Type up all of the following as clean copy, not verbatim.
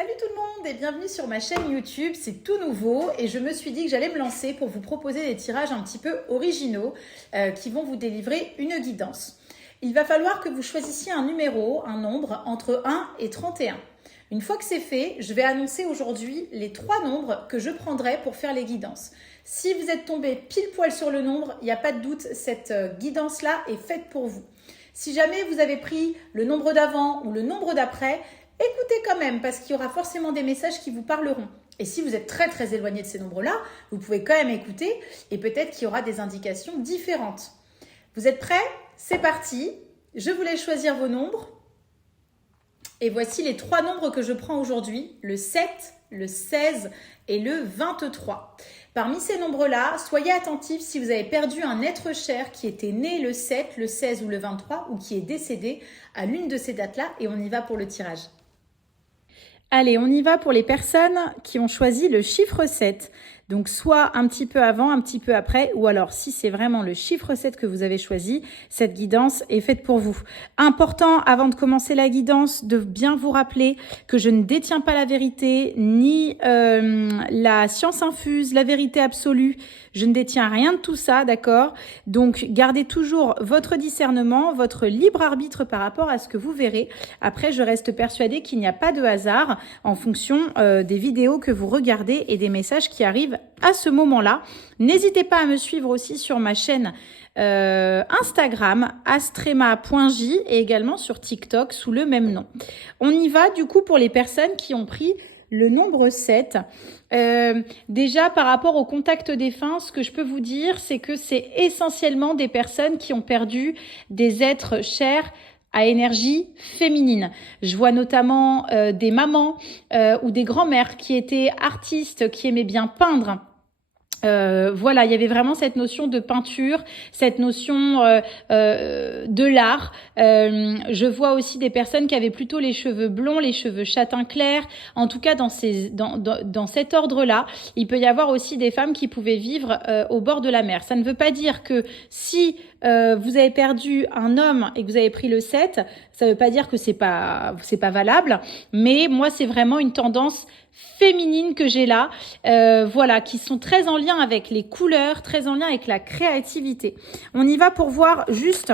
Salut tout le monde et bienvenue sur ma chaîne YouTube, c'est tout nouveau et je me suis dit que j'allais me lancer pour vous proposer des tirages un petit peu originaux qui vont vous délivrer une guidance. Il va falloir que vous choisissiez un numéro, un nombre entre 1 et 31. Une fois que c'est fait, je vais annoncer aujourd'hui les 3 nombres que je prendrai pour faire les guidances. Si vous êtes tombé pile poil sur le nombre, il n'y a pas de doute, cette guidance-là est faite pour vous. Si jamais vous avez pris le nombre d'avant ou le nombre d'après, écoutez quand même parce qu'il y aura forcément des messages qui vous parleront. Et si vous êtes très éloigné de ces nombres-là, vous pouvez quand même écouter et peut-être qu'il y aura des indications différentes. Vous êtes prêts? C'est parti. Je vous laisse choisir vos nombres. Et voici les 3 nombres que je prends aujourd'hui, le 7, le 16 et le 23. Parmi ces nombres-là, soyez attentifs si vous avez perdu un être cher qui était né le 7, le 16 ou le 23 ou qui est décédé à l'une de ces dates-là et on y va pour le tirage. Allez, on y va pour les personnes qui ont choisi le chiffre 7. Donc, soit un petit peu avant, un petit peu après, ou alors si c'est vraiment le chiffre 7 que vous avez choisi, cette guidance est faite pour vous. Important, avant de commencer la guidance, de bien vous rappeler que je ne détiens pas la vérité, ni la science infuse, la vérité absolue. Je ne détiens rien de tout ça, d'accord? Donc, gardez toujours votre discernement, votre libre arbitre par rapport à ce que vous verrez. Après, je reste persuadée qu'il n'y a pas de hasard en fonction des vidéos que vous regardez et des messages qui arrivent à ce moment-là. N'hésitez pas à me suivre aussi sur ma chaîne Instagram, astrema.j et également sur TikTok sous le même nom. On y va du coup pour les personnes qui ont pris le nombre 7. Déjà, par rapport au contact défunt, ce que je peux vous dire, c'est que c'est essentiellement des personnes qui ont perdu des êtres chers à énergie féminine. Je vois notamment des mamans ou des grands-mères qui étaient artistes, qui aimaient bien peindre. Voilà, il y avait vraiment cette notion de peinture, cette notion de l'art. Je vois aussi des personnes qui avaient plutôt les cheveux blonds, les cheveux châtain clair. En tout cas, dans cet ordre-là, il peut y avoir aussi des femmes qui pouvaient vivre au bord de la mer. Ça ne veut pas dire que si vous avez perdu un homme et que vous avez pris le 7, ça ne veut pas dire que c'est pas valable. Mais moi, c'est vraiment une tendance féminines que j'ai là, voilà, qui sont très en lien avec les couleurs, très en lien avec la créativité. On y va pour voir juste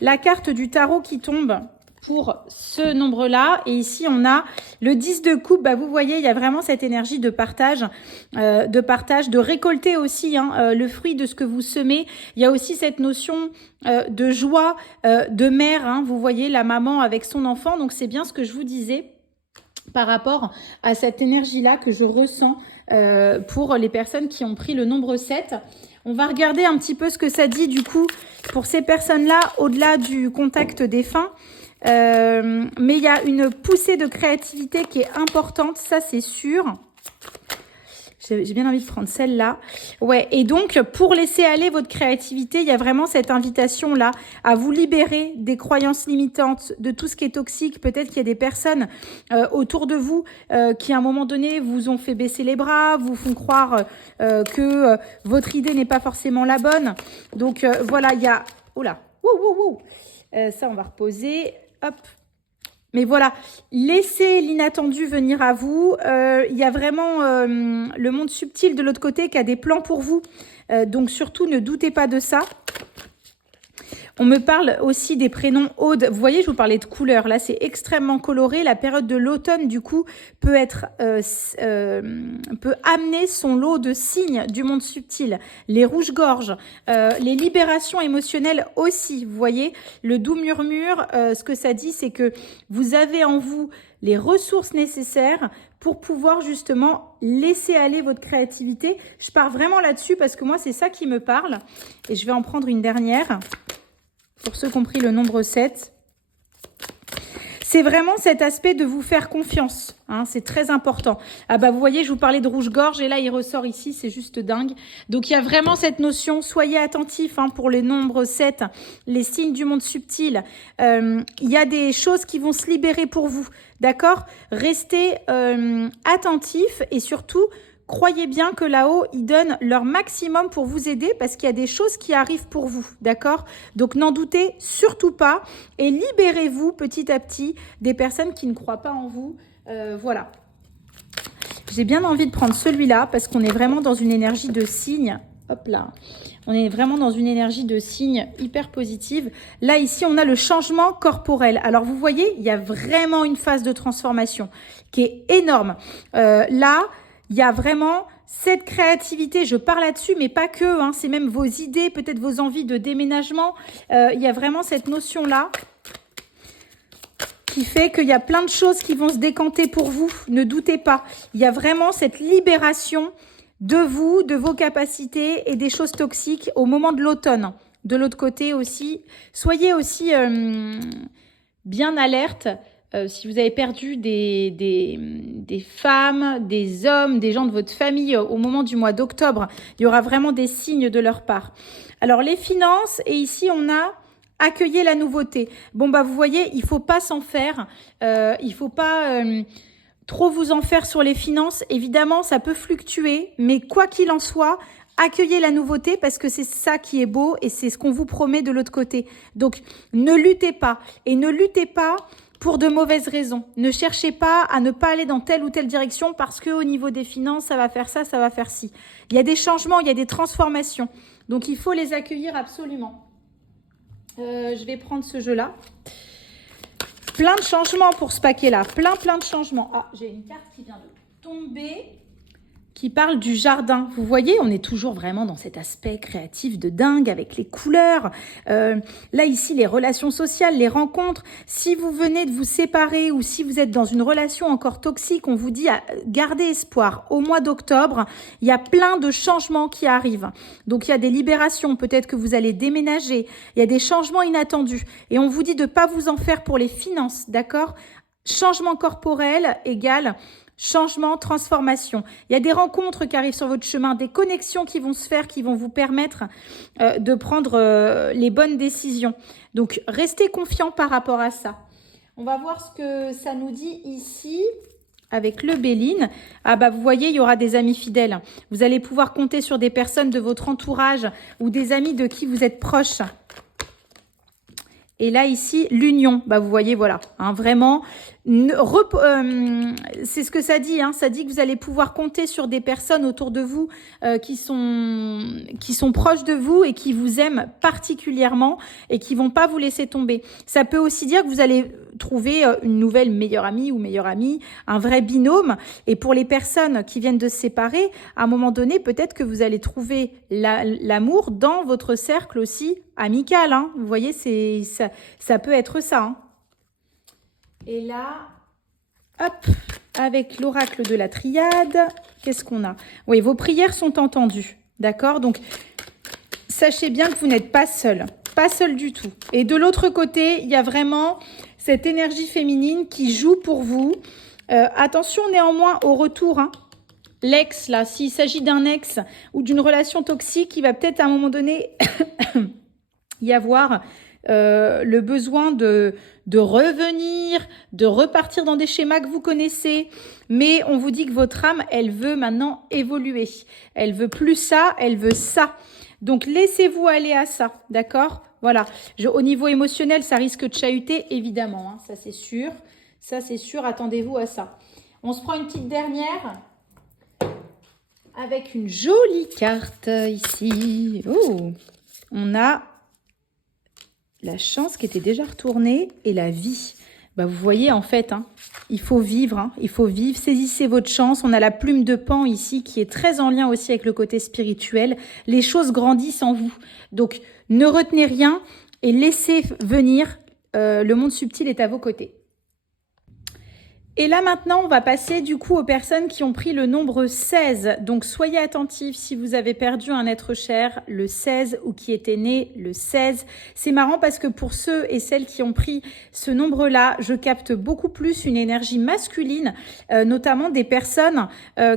la carte du tarot qui tombe pour ce nombre-là. Et ici, on a le 10 de coupe. Bah, vous voyez, il y a vraiment cette énergie de partage, de récolter aussi le fruit de ce que vous semez. Il y a aussi cette notion de joie, de mère. Vous voyez, la maman avec son enfant. Donc, c'est bien ce que je vous disais par rapport à cette énergie-là que je ressens pour les personnes qui ont pris le nombre 7. On va regarder un petit peu ce que ça dit du coup pour ces personnes-là au-delà du contact défunt. Mais il y a une poussée de créativité qui est importante, ça c'est sûr. J'ai bien envie de prendre celle-là. Ouais, et donc, pour laisser aller votre créativité, il y a vraiment cette invitation-là à vous libérer des croyances limitantes, de tout ce qui est toxique. Peut-être qu'il y a des personnes autour de vous qui, à un moment donné, vous ont fait baisser les bras, vous font croire que votre idée n'est pas forcément la bonne. Donc, voilà, il y a... Oh là, ça, on va reposer. Hop. Mais voilà, laissez l'inattendu venir à vous. Il y a vraiment le monde subtil de l'autre côté qui a des plans pour vous. Donc surtout, ne doutez pas de ça. On me parle aussi des prénoms Aude. Vous voyez, je vous parlais de couleurs. Là, c'est extrêmement coloré. La période de l'automne, du coup, peut amener son lot de signes du monde subtil. Les rouges-gorges, les libérations émotionnelles aussi. Vous voyez, le doux murmure, ce que ça dit, c'est que vous avez en vous les ressources nécessaires pour pouvoir justement laisser aller votre créativité. Je pars vraiment là-dessus parce que moi, c'est ça qui me parle. Et je vais en prendre une dernière. Pour ceux qui ont pris le nombre 7, c'est vraiment cet aspect de vous faire confiance. C'est très important. Ah bah vous voyez, je vous parlais de rouge-gorge et là, il ressort ici, c'est juste dingue. Donc, il y a vraiment cette notion, soyez attentifs pour les nombres 7, les signes du monde subtil. Il y a des choses qui vont se libérer pour vous, d'accord? Restez attentifs et surtout, croyez bien que là-haut, ils donnent leur maximum pour vous aider parce qu'il y a des choses qui arrivent pour vous, d'accord? Donc, n'en doutez surtout pas et libérez-vous petit à petit des personnes qui ne croient pas en vous. Voilà. J'ai bien envie de prendre celui-là parce qu'on est vraiment dans une énergie de signe. Hop là. On est vraiment dans une énergie de signe hyper positive. Là, ici, on a le changement corporel. Alors, vous voyez, il y a vraiment une phase de transformation qui est énorme. Là, il y a vraiment cette créativité. Je parle là-dessus, mais pas que. Hein, c'est même vos idées, peut-être vos envies de déménagement. Il y a vraiment cette notion-là qui fait qu'il y a plein de choses qui vont se décanter pour vous. Ne doutez pas. Il y a vraiment cette libération de vous, de vos capacités et des choses toxiques au moment de l'automne. De l'autre côté aussi, soyez aussi bien alerte si vous avez perdu des femmes, des hommes, des gens de votre famille au moment du mois d'octobre. Il y aura vraiment des signes de leur part. Alors les finances, et ici on a accueillir la nouveauté. Bon bah vous voyez, il faut pas s'en faire, il faut pas trop vous en faire sur les finances. Évidemment, ça peut fluctuer, mais quoi qu'il en soit, accueillez la nouveauté parce que c'est ça qui est beau et c'est ce qu'on vous promet de l'autre côté. Donc, ne luttez pas et ne luttez pas pour de mauvaises raisons. Ne cherchez pas à ne pas aller dans telle ou telle direction parce que au niveau des finances, ça va faire ça, ça va faire ci. Il y a des changements, il y a des transformations. Donc, il faut les accueillir absolument. Je vais prendre ce jeu-là. Plein de changements pour ce paquet-là. Plein de changements. Ah, j'ai une carte qui vient de tomber qui parle du jardin. Vous voyez, on est toujours vraiment dans cet aspect créatif de dingue avec les couleurs. Là, ici, les relations sociales, les rencontres. Si vous venez de vous séparer ou si vous êtes dans une relation encore toxique, on vous dit gardez espoir. Au mois d'octobre, il y a plein de changements qui arrivent. Donc, il y a des libérations. Peut-être que vous allez déménager. Il y a des changements inattendus. Et on vous dit de ne pas vous en faire pour les finances, d'accord ? Changement corporel égale changement, transformation. Il y a des rencontres qui arrivent sur votre chemin, des connexions qui vont se faire, qui vont vous permettre de prendre les bonnes décisions. Donc, restez confiants par rapport à ça. On va voir ce que ça nous dit ici avec le Béline. Ah bah vous voyez, il y aura des amis fidèles. Vous allez pouvoir compter sur des personnes de votre entourage ou des amis de qui vous êtes proches. Et là, ici, l'union. Bah, vous voyez, voilà. Hein, vraiment, c'est ce que ça dit. Hein, ça dit que vous allez pouvoir compter sur des personnes autour de vous qui sont proches de vous et qui vous aiment particulièrement et qui vont pas vous laisser tomber. Ça peut aussi dire que vous allez trouver une nouvelle meilleure amie ou meilleur ami, un vrai binôme. Et pour les personnes qui viennent de se séparer, à un moment donné, peut-être que vous allez trouver l'amour dans votre cercle aussi amical. Hein. Vous voyez, ça peut être ça. Hein. Et là, hop, avec l'oracle de la triade, qu'est-ce qu'on a? Oui, vos prières sont entendues. D'accord? Donc, sachez bien que vous n'êtes pas seul. Pas seul du tout. Et de l'autre côté, il y a vraiment cette énergie féminine qui joue pour vous. Attention néanmoins au retour. Hein. L'ex, là, s'il s'agit d'un ex ou d'une relation toxique, il va peut-être à un moment donné y avoir le besoin de revenir, de repartir dans des schémas que vous connaissez. Mais on vous dit que votre âme, elle veut maintenant évoluer. Elle veut plus ça, elle veut ça. Donc, laissez-vous aller à ça, d'accord? Voilà. Au niveau émotionnel, ça risque de chahuter, évidemment. Hein, ça, c'est sûr. Ça, c'est sûr. Attendez-vous à ça. On se prend une petite dernière avec une jolie carte ici. Oh, on a la chance qui était déjà retournée et la vie. Bah, vous voyez, en fait, hein, il faut vivre. Hein, il faut vivre. Saisissez votre chance. On a la plume de Pan ici qui est très en lien aussi avec le côté spirituel. Les choses grandissent en vous. Donc, ne retenez rien et laissez venir. Le monde subtil est à vos côtés. Et là, maintenant, on va passer du coup aux personnes qui ont pris le nombre 16. Donc, soyez attentifs si vous avez perdu un être cher, le 16, ou qui était né le 16. C'est marrant parce que pour ceux et celles qui ont pris ce nombre-là, je capte beaucoup plus une énergie masculine, notamment des personnes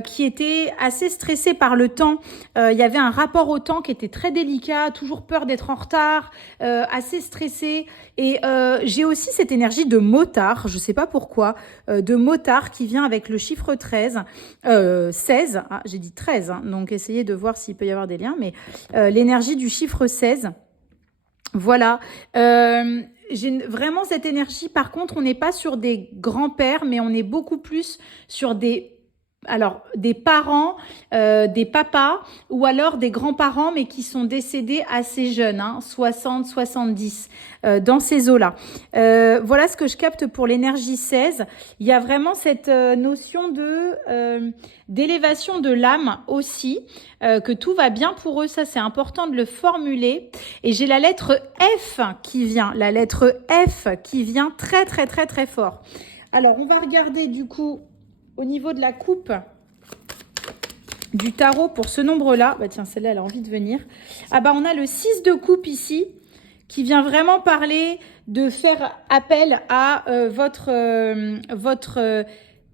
qui étaient assez stressées par le temps. Il y avait un rapport au temps qui était très délicat, toujours peur d'être en retard, assez stressé. Et j'ai aussi cette énergie de motard, je sais pas pourquoi, de motard qui vient avec le chiffre 13, 16, ah, j'ai dit 13, hein, donc essayez de voir s'il peut y avoir des liens, mais l'énergie du chiffre 16, voilà. J'ai vraiment cette énergie, par contre, on n'est pas sur des grands-pères, mais on est beaucoup plus sur des alors des parents, des papas ou alors des grands-parents mais qui sont décédés assez jeunes, hein, 60, 70, dans ces eaux-là. Voilà ce que je capte pour l'énergie 16. Il y a vraiment cette notion d'élévation de l'âme aussi, que tout va bien pour eux, ça c'est important de le formuler. Et j'ai la lettre F qui vient, la lettre F qui vient très très très très fort. Alors on va regarder du coup au niveau de la coupe du tarot pour ce nombre-là. Bah tiens, celle-là, elle a envie de venir. Ah bah on a le 6 de coupe ici, qui vient vraiment parler de faire appel à votre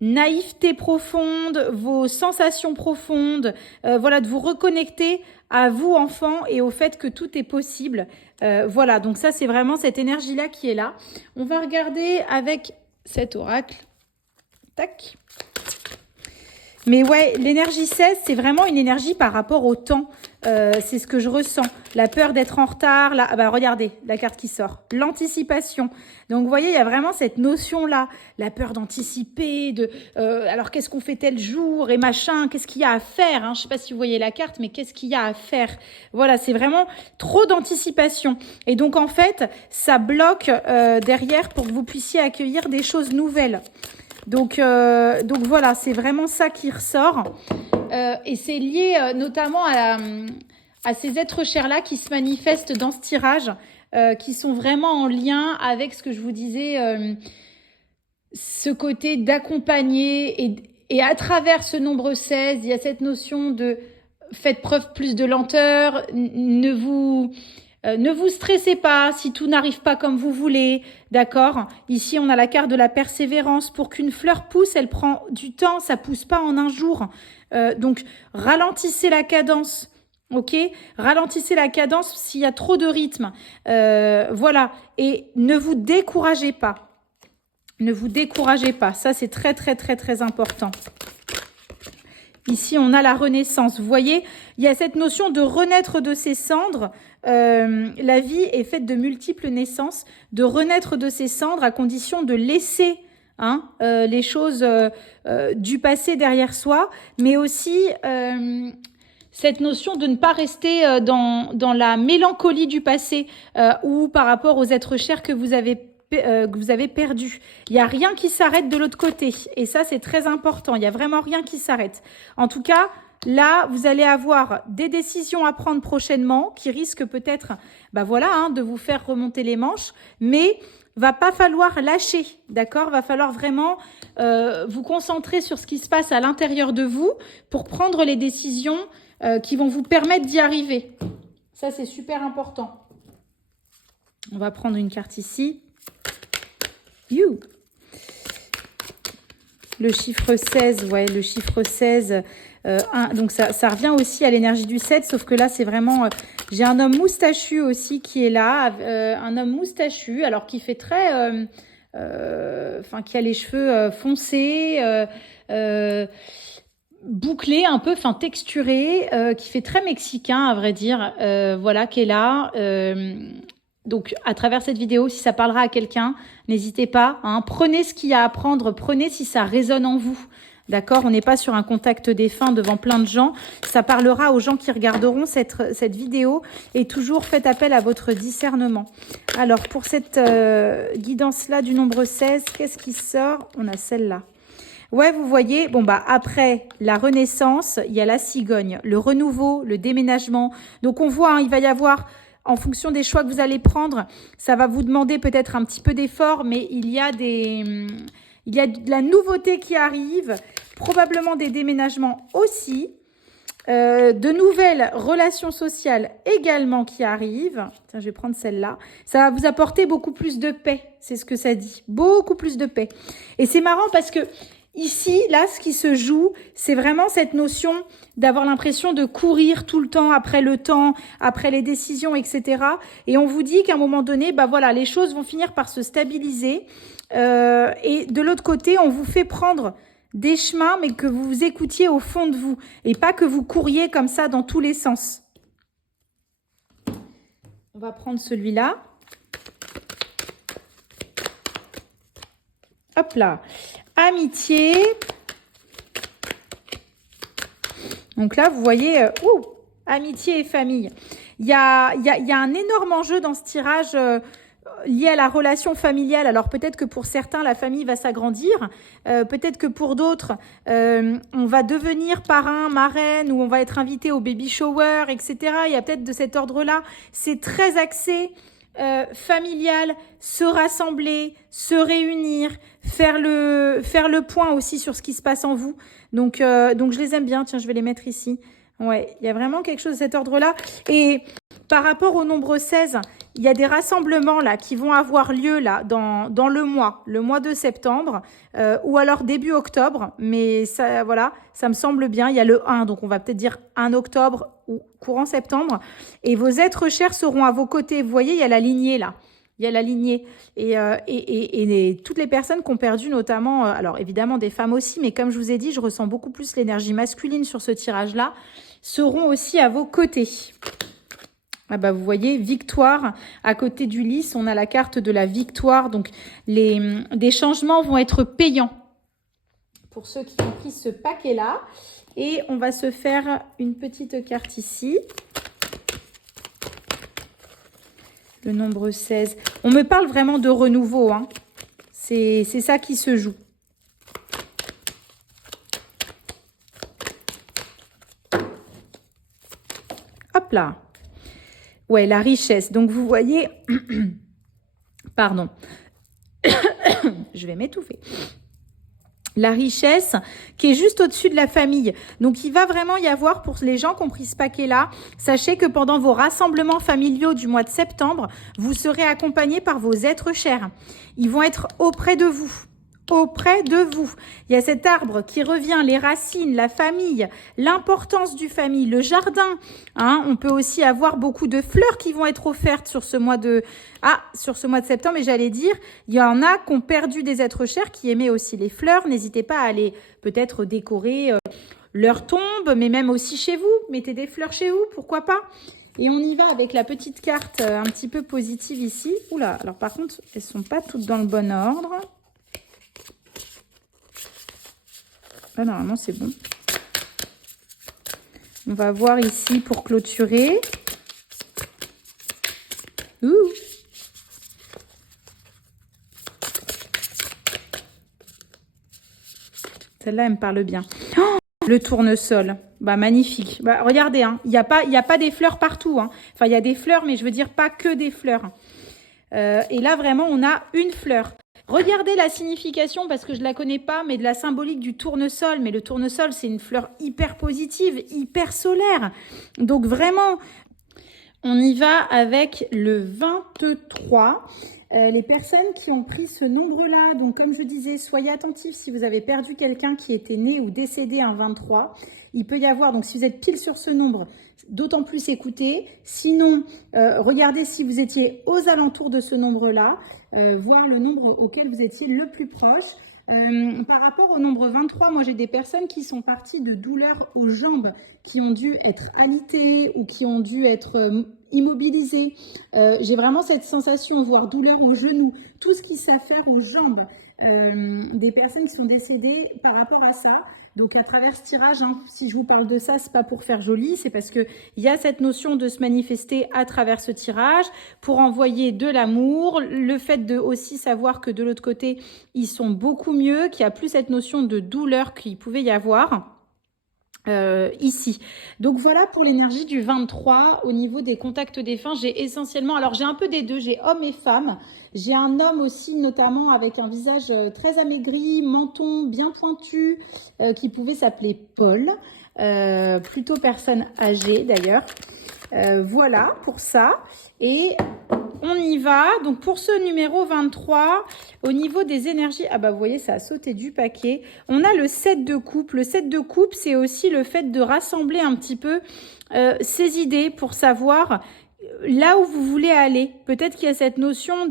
naïveté profonde, vos sensations profondes, voilà, de vous reconnecter à vous, enfant, et au fait que tout est possible. Voilà, donc ça, c'est vraiment cette énergie-là qui est là. On va regarder avec cet oracle. Tac. Mais ouais, l'énergie 16, c'est vraiment une énergie par rapport au temps. C'est ce que je ressens. La peur d'être en retard. Ah bah regardez, la carte qui sort. L'anticipation. Donc vous voyez, il y a vraiment cette notion-là. La peur d'anticiper, alors qu'est-ce qu'on fait tel jour et machin, qu'est-ce qu'il y a à faire, hein. Je ne sais pas si vous voyez la carte, mais qu'est-ce qu'il y a à faire. Voilà, c'est vraiment trop d'anticipation. Et donc en fait, ça bloque derrière pour que vous puissiez accueillir des choses nouvelles. Donc voilà, c'est vraiment ça qui ressort. Et c'est lié notamment à ces êtres chers-là qui se manifestent dans ce tirage, qui sont vraiment en lien avec ce que je vous disais, ce côté d'accompagner. Et à travers ce nombre 16, il y a cette notion de faites preuve plus de lenteur, ne vous stressez pas si tout n'arrive pas comme vous voulez, d'accord? Ici, on a la carte de la persévérance. Pour qu'une fleur pousse, elle prend du temps, ça pousse pas en un jour. Donc, ralentissez la cadence, ok? Ralentissez la cadence s'il y a trop de rythme. Voilà. Et ne vous découragez pas. Ne vous découragez pas. Ça, c'est très, très, très, très important. Ici, on a la renaissance. Vous voyez, il y a cette notion de renaître de ses cendres. La vie est faite de multiples naissances, de renaître de ses cendres à condition de laisser les choses du passé derrière soi, mais aussi cette notion de ne pas rester dans la mélancolie du passé ou par rapport aux êtres chers que vous avez perdu. Il n'y a rien qui s'arrête de l'autre côté. Et ça, c'est très important. Il n'y a vraiment rien qui s'arrête. En tout cas, là, vous allez avoir des décisions à prendre prochainement qui risquent peut-être de vous faire remonter les manches. Mais va pas falloir lâcher, d'accord? Va falloir vraiment vous concentrer sur ce qui se passe à l'intérieur de vous pour prendre les décisions qui vont vous permettre d'y arriver. Ça, c'est super important. On va prendre une carte ici. You. Le chiffre 16, ouais, le chiffre 16. Donc, ça revient aussi à l'énergie du 7, sauf que là, c'est vraiment... j'ai un homme moustachu aussi qui est là. Un homme moustachu, alors qui fait très... qui a les cheveux foncés, bouclés un peu, texturés, qui fait très mexicain, à vrai dire. Voilà, qui est là. Donc, à travers cette vidéo, si ça parlera à quelqu'un, n'hésitez pas. Prenez ce qu'il y a à prendre. Prenez si ça résonne en vous. D'accord? On n'est pas sur un contact défunt devant plein de gens. Ça parlera aux gens qui regarderont cette vidéo. Et toujours, faites appel à votre discernement. Alors, pour cette guidance-là du nombre 16, qu'est-ce qui sort? On a celle-là. Ouais, vous voyez, après la renaissance, il y a la cigogne, le renouveau, le déménagement. Donc, on voit, il va y avoir... En fonction des choix que vous allez prendre, ça va vous demander peut-être un petit peu d'effort, mais il y a de la nouveauté qui arrive, probablement des déménagements aussi, de nouvelles relations sociales également qui arrivent. Tiens, je vais prendre celle-là. Ça va vous apporter beaucoup plus de paix, c'est ce que ça dit. Beaucoup plus de paix. Et c'est marrant parce que ici, là, ce qui se joue, c'est vraiment cette notion d'avoir l'impression de courir tout le temps, après les décisions, etc. Et on vous dit qu'à un moment donné, les choses vont finir par se stabiliser. Et de l'autre côté, on vous fait prendre des chemins, mais que vous vous écoutiez au fond de vous. Et pas que vous couriez comme ça dans tous les sens. On va prendre celui-là. Hop là. Amitié. Donc là, vous voyez, amitié et famille. Il y a un énorme enjeu dans ce tirage lié à la relation familiale. Alors peut-être que pour certains, la famille va s'agrandir. Peut-être que pour d'autres, on va devenir parrain, marraine, ou on va être invité au baby shower, etc. Il y a peut-être de cet ordre-là. C'est très axé familial, se rassembler, se réunir, faire le point aussi sur ce qui se passe en vous. Donc je les aime bien. Tiens, je vais les mettre ici. Ouais, il y a vraiment quelque chose de cet ordre-là. Et par rapport au nombre 16, il y a des rassemblements là qui vont avoir lieu là dans le mois de septembre ou alors début octobre. Mais ça, voilà, ça me semble bien. Il y a le 1, donc on va peut-être dire 1 octobre ou courant septembre. Et vos êtres chers seront à vos côtés. Vous voyez, il y a la lignée là. Il y a la lignée et toutes les personnes qui ont perdu notamment, alors évidemment des femmes aussi, mais comme je vous ai dit, je ressens beaucoup plus l'énergie masculine sur ce tirage-là, seront aussi à vos côtés. Ah bah vous voyez, victoire, à côté du lys, on a la carte de la victoire, donc des changements vont être payants pour ceux qui ont pris ce paquet-là. Et on va se faire une petite carte ici. Le nombre 16. On me parle vraiment de renouveau. Hein. C'est ça qui se joue. Hop là. Ouais, la richesse. Donc, vous voyez... Pardon. Je vais m'étouffer. La richesse qui est juste au-dessus de la famille. Donc, il va vraiment y avoir, pour les gens qui ont pris ce paquet-là, sachez que pendant vos rassemblements familiaux du mois de septembre, vous serez accompagnés par vos êtres chers. Ils vont être auprès de vous. Auprès de vous. Il y a cet arbre qui revient, les racines, la famille, l'importance du famille, le jardin. Hein, on peut aussi avoir beaucoup de fleurs qui vont être offertes sur ce mois de septembre. Et j'allais dire, il y en a qui ont perdu des êtres chers qui aimaient aussi les fleurs. N'hésitez pas à aller peut-être décorer leur tombe, mais même aussi chez vous. Mettez des fleurs chez vous, pourquoi pas? Et on y va avec la petite carte un petit peu positive ici. Oula, alors par contre, elles sont pas toutes dans le bon ordre. Là, normalement, c'est bon. On va voir ici pour clôturer. Ouh. Celle-là, elle me parle bien. Oh, le tournesol. Bah, magnifique. Bah, regardez, hein, il y a pas des fleurs partout. Hein. Enfin, il y a des fleurs, mais je veux dire pas que des fleurs. Et là, vraiment, on a une fleur. Regardez la signification, parce que je ne la connais pas, mais de la symbolique du tournesol. Mais le tournesol, c'est une fleur hyper positive, hyper solaire. Donc vraiment, on y va avec le 23. Les personnes qui ont pris ce nombre-là, donc comme je disais, soyez attentifs si vous avez perdu quelqu'un qui était né ou décédé un 23. Il peut y avoir, donc si vous êtes pile sur ce nombre, d'autant plus écoutez. Sinon, regardez si vous étiez aux alentours de ce nombre-là, voir le nombre auquel vous étiez le plus proche. Par rapport au nombre 23, moi j'ai des personnes qui sont parties de douleurs aux jambes, qui ont dû être alitées ou qui ont dû être immobilisées. J'ai vraiment cette sensation, voire douleur aux genoux, tout ce qui s'affaire aux jambes. Des personnes qui sont décédées par rapport à ça. Donc à travers ce tirage, hein, si je vous parle de ça, c'est pas pour faire joli, c'est parce que il y a cette notion de se manifester à travers ce tirage pour envoyer de l'amour, le fait de aussi savoir que de l'autre côté, ils sont beaucoup mieux, qu'il n'y a plus cette notion de douleur qu'il pouvait y avoir. Ici. Donc voilà pour l'énergie du 23 au niveau des contacts défunts. J'ai essentiellement, alors j'ai un peu des deux, j'ai homme et femme. J'ai un homme aussi notamment avec un visage très amaigri, menton bien pointu, qui pouvait s'appeler Paul, plutôt personne âgée d'ailleurs. Voilà pour ça. Et on y va. Donc, pour ce numéro 23, au niveau des énergies, ah bah vous voyez, ça a sauté du paquet. On a le 7 de coupe. Le 7 de coupe, c'est aussi le fait de rassembler un petit peu ces idées pour savoir là où vous voulez aller. Peut-être qu'il y a cette notion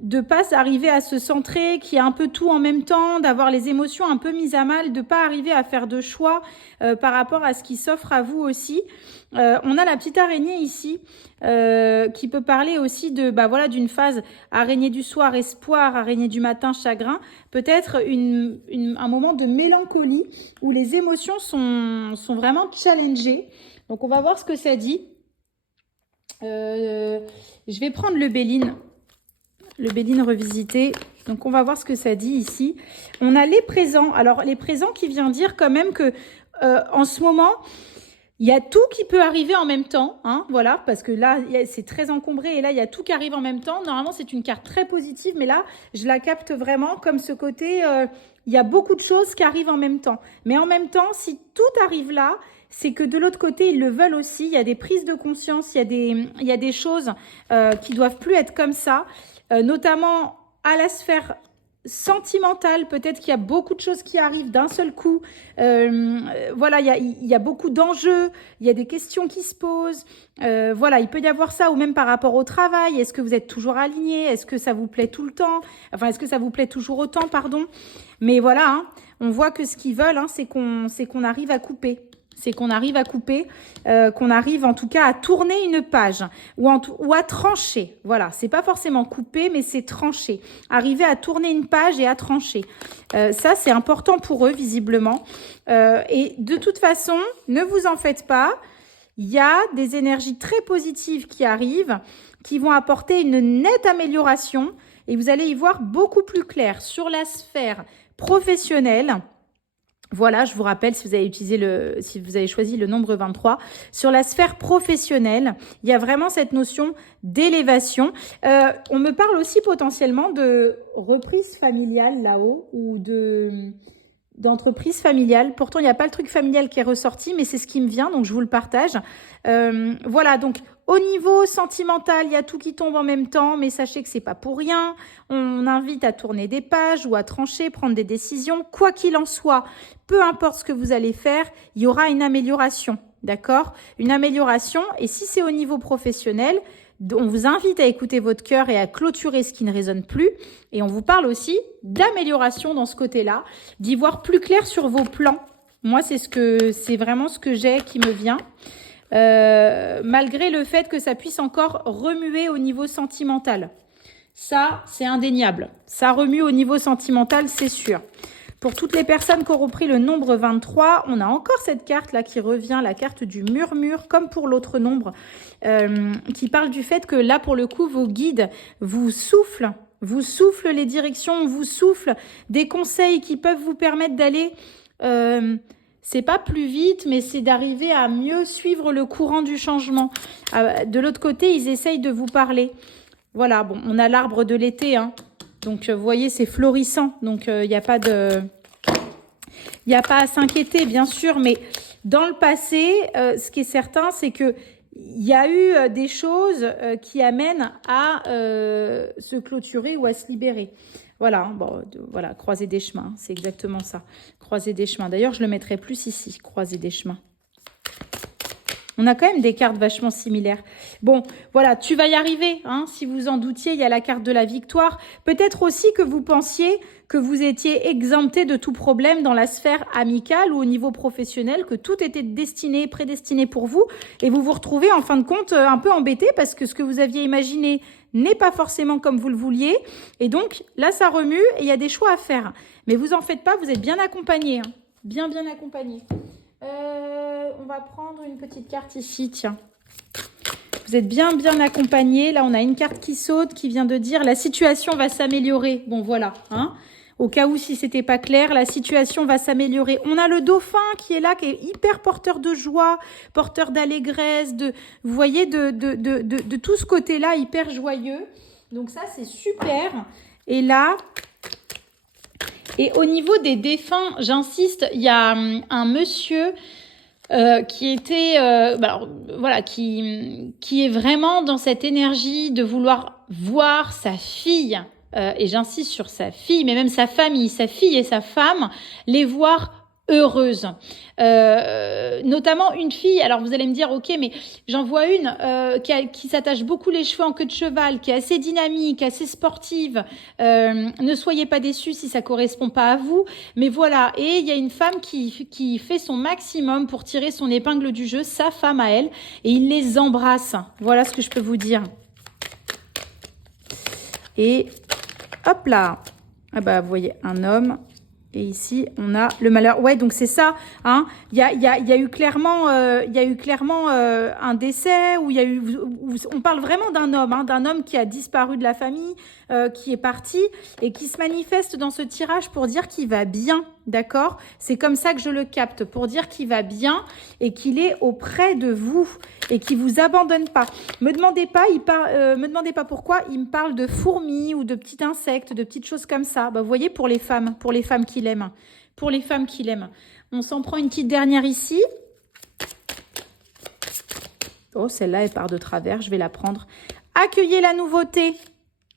de pas arriver à se centrer, qu'il y a un peu tout en même temps, d'avoir les émotions un peu mises à mal, de pas arriver à faire de choix par rapport à ce qui s'offre à vous aussi. On a la petite araignée ici qui peut parler aussi de voilà d'une phase araignée du soir, espoir, araignée du matin, chagrin. Peut-être un moment de mélancolie où les émotions sont vraiment challengées. Donc on va voir ce que ça dit. Je vais prendre le Béline revisité. Donc, on va voir ce que ça dit ici. On a les présents. Alors, les présents qui vient dire quand même que en ce moment, il y a tout qui peut arriver en même temps. Hein, voilà, parce que là, c'est très encombré et là, il y a tout qui arrive en même temps. Normalement, c'est une carte très positive, mais là, je la capte vraiment comme ce côté, il y a beaucoup de choses qui arrivent en même temps. Mais en même temps, si tout arrive là, c'est que de l'autre côté, ils le veulent aussi. Il y a des prises de conscience, il y a des choses qui doivent plus être comme ça. Notamment à la sphère sentimentale, peut-être qu'il y a beaucoup de choses qui arrivent d'un seul coup. Voilà, il y a beaucoup d'enjeux, il y a des questions qui se posent. Voilà, il peut y avoir ça, ou même par rapport au travail. Est-ce que vous êtes toujours aligné? Est-ce que ça vous plaît tout le temps? Enfin, est-ce que ça vous plaît toujours autant, pardon? Mais voilà, hein, on voit que ce qu'ils veulent, hein, c'est qu'on arrive à couper. C'est qu'on arrive à couper, qu'on arrive en tout cas à tourner une page ou à trancher. Voilà, c'est pas forcément couper, mais c'est trancher. Arriver à tourner une page et à trancher. Ça, c'est important pour eux, visiblement. Et de toute façon, ne vous en faites pas. Il y a des énergies très positives qui arrivent, qui vont apporter une nette amélioration. Et vous allez y voir beaucoup plus clair sur la sphère professionnelle. Voilà, je vous rappelle, si vous avez choisi le nombre 23, sur la sphère professionnelle, il y a vraiment cette notion d'élévation. On me parle aussi potentiellement de reprise familiale là-haut ou d'entreprise familiale. Pourtant, il n'y a pas le truc familial qui est ressorti, mais c'est ce qui me vient, donc je vous le partage. Voilà, donc au niveau sentimental, il y a tout qui tombe en même temps, mais sachez que c'est pas pour rien. On invite à tourner des pages ou à trancher, prendre des décisions. Quoi qu'il en soit, peu importe ce que vous allez faire, il y aura une amélioration, d'accord? Une amélioration, et si c'est au niveau professionnel, on vous invite à écouter votre cœur et à clôturer ce qui ne résonne plus. Et on vous parle aussi d'amélioration dans ce côté-là, d'y voir plus clair sur vos plans. Moi, c'est vraiment ce que j'ai qui me vient. Malgré le fait que ça puisse encore remuer au niveau sentimental. Ça, c'est indéniable. Ça remue au niveau sentimental, c'est sûr. Pour toutes les personnes qui auront pris le nombre 23, on a encore cette carte-là qui revient, la carte du murmure, comme pour l'autre nombre, qui parle du fait que là, pour le coup, vos guides vous soufflent les directions, vous soufflent des conseils qui peuvent vous permettre d'aller... c'est pas plus vite, mais c'est d'arriver à mieux suivre le courant du changement. De l'autre côté, ils essayent de vous parler. Voilà, bon, on a l'arbre de l'été, hein. Donc, vous voyez, c'est florissant. Donc, il n'y a pas à s'inquiéter, bien sûr. Mais dans le passé, ce qui est certain, c'est que il y a eu des choses qui amènent à se clôturer ou à se libérer. Voilà, bon, voilà, croiser des chemins, c'est exactement ça. Croiser des chemins. D'ailleurs, je le mettrai plus ici, croiser des chemins. On a quand même des cartes vachement similaires. Bon, voilà, tu vas y arriver. Hein, si vous en doutiez, il y a la carte de la victoire. Peut-être aussi que vous pensiez que vous étiez exempté de tout problème dans la sphère amicale ou au niveau professionnel, que tout était destiné, prédestiné pour vous. Et vous vous retrouvez en fin de compte un peu embêté parce que ce que vous aviez imaginé n'est pas forcément comme vous le vouliez. Et donc, là, ça remue et il y a des choix à faire. Mais vous en faites pas, vous êtes bien accompagné. Hein, bien accompagné. On va prendre une petite carte ici, tiens. Vous êtes bien accompagné. Là, on a une carte qui saute, qui vient de dire la situation va s'améliorer. Bon, voilà. Hein. Au cas où, si c'était pas clair, la situation va s'améliorer. On a le dauphin qui est là, qui est hyper porteur de joie, porteur d'allégresse, vous voyez, de tout ce côté-là, hyper joyeux. Donc ça, c'est super. Et là... Et au niveau des défunts, j'insiste, il y a un monsieur qui était, voilà, qui est vraiment dans cette énergie de vouloir voir sa fille, et j'insiste sur sa fille, mais même sa famille, sa fille et sa femme, les voir heureuse. Notamment une fille, alors vous allez me dire, ok, mais j'en vois une qui s'attache beaucoup les cheveux en queue de cheval, qui est assez dynamique, assez sportive. Ne soyez pas déçus si ça correspond pas à vous, mais voilà. Et il y a une femme qui fait son maximum pour tirer son épingle du jeu, sa femme à elle, et il les embrasse. Voilà ce que je peux vous dire. Et hop là, ah bah, vous voyez un homme. Et ici, on a le malheur. Ouais, donc c'est ça. Hein. Il y a eu clairement, un décès où on parle vraiment d'un homme, hein, d'un homme qui a disparu de la famille, qui est parti et qui se manifeste dans ce tirage pour dire qu'il va bien. D'accord? C'est comme ça que je le capte, pour dire qu'il va bien et qu'il est auprès de vous et qu'il vous abandonne pas. Me demandez pas pourquoi il me parle de fourmis ou de petits insectes, de petites choses comme ça. Bah, vous voyez, pour les femmes qu'il aime. Pour les femmes qu'il aime. On s'en prend une petite dernière ici. Oh, celle-là, elle part de travers. Je vais la prendre. Accueillez la nouveauté.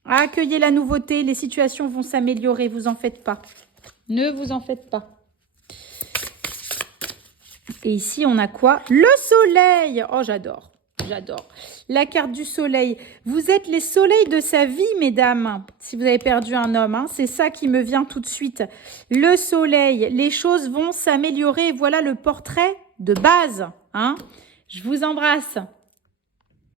Accueillez la nouveauté. Les situations vont s'améliorer. Vous en faites pas. Ne vous en faites pas. Et ici, on a quoi? Le soleil. Oh, j'adore. J'adore. La carte du soleil. Vous êtes les soleils de sa vie, mesdames. Si vous avez perdu un homme, hein, c'est ça qui me vient tout de suite. Le soleil. Les choses vont s'améliorer. Voilà le portrait de base. Hein. Je vous embrasse.